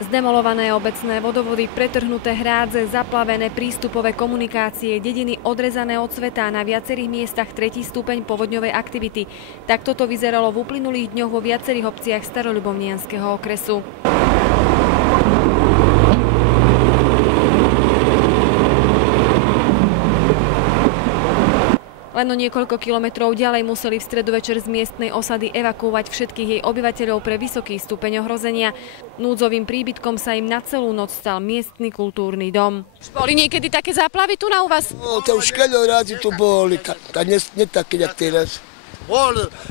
Zdemolované obecné vodovody, pretrhnuté hrádze, zaplavené prístupové komunikácie, dediny odrezané od sveta, na viacerých miestach 3. stupeň povodňovej aktivity. Tak toto vyzeralo v uplynulých dňoch vo viacerých obciach Staroľubovnianskeho okresu. Len o niekoľko kilometrov ďalej museli v stredu večer z miestnej osady evakuovať všetkých jej obyvateľov pre vysoký stupeň ohrozenia. Núdzovým príbytkom sa im na celú noc stal miestny kultúrny dom. Boli niekedy také záplavy tu na u vás? No, to už keľo razy tu boli, nie také, jak teraz.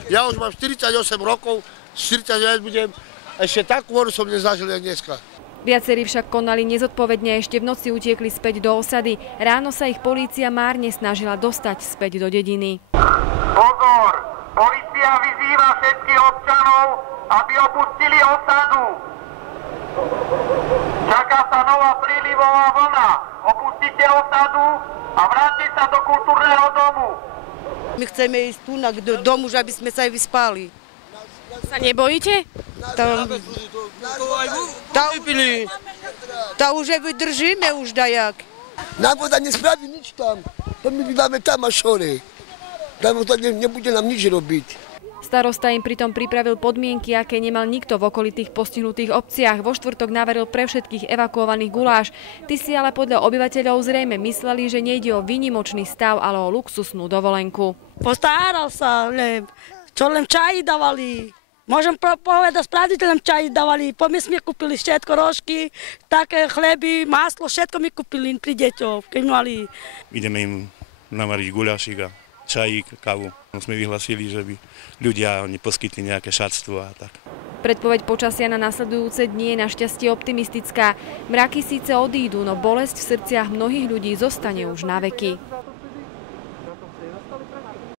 Ja už mám 48 rokov, 49 budem, ešte takú vodu som nezažil jak dneska. Viacerí však konali nezodpovedne, ešte v noci utiekli späť do osady. Ráno sa ich polícia márne snažila dostať späť do dediny. Pozor! Polícia vyzýva všetkých občanov, aby opustili osadu. Čaká sa nová prílivová vlna. Opustite osadu a vráťte sa do kultúrneho domu. My chceme ísť tu na domu, aby sme sa aj vyspali. Sa nebojíte? Tá už aj vydržíme už dajak. Nám voda nespraví nič tam. My bývame tam až hore. Tam nebude nám nič robiť. Starosta im pritom pripravil podmienky, aké nemal nikto v okolitých postihnutých obciach. Vo štvrtok navaril pre všetkých evakuovaných guláš. Tí si ale podľa obyvateľov zrejme mysleli, že nejde o výnimočný stav, ale o luxusnú dovolenku. Postaral sa, čo len čaji dávali. Môžem povedať, správne len čaji dávali. Po my sme kúpili všetko, rožky, také chleby, maslo, všetko mi kúpili pri deťoch, keď mali. Ideme im navariť guľašik a čajík, kávu. Sme vyhlasili, že by ľudia poskytli nejaké šatstvo a tak. Predpoveď počasia na nasledujúce dni je našťastie optimistická. Mraky síce odídu, no bolesť v srdciach mnohých ľudí zostane už na veky.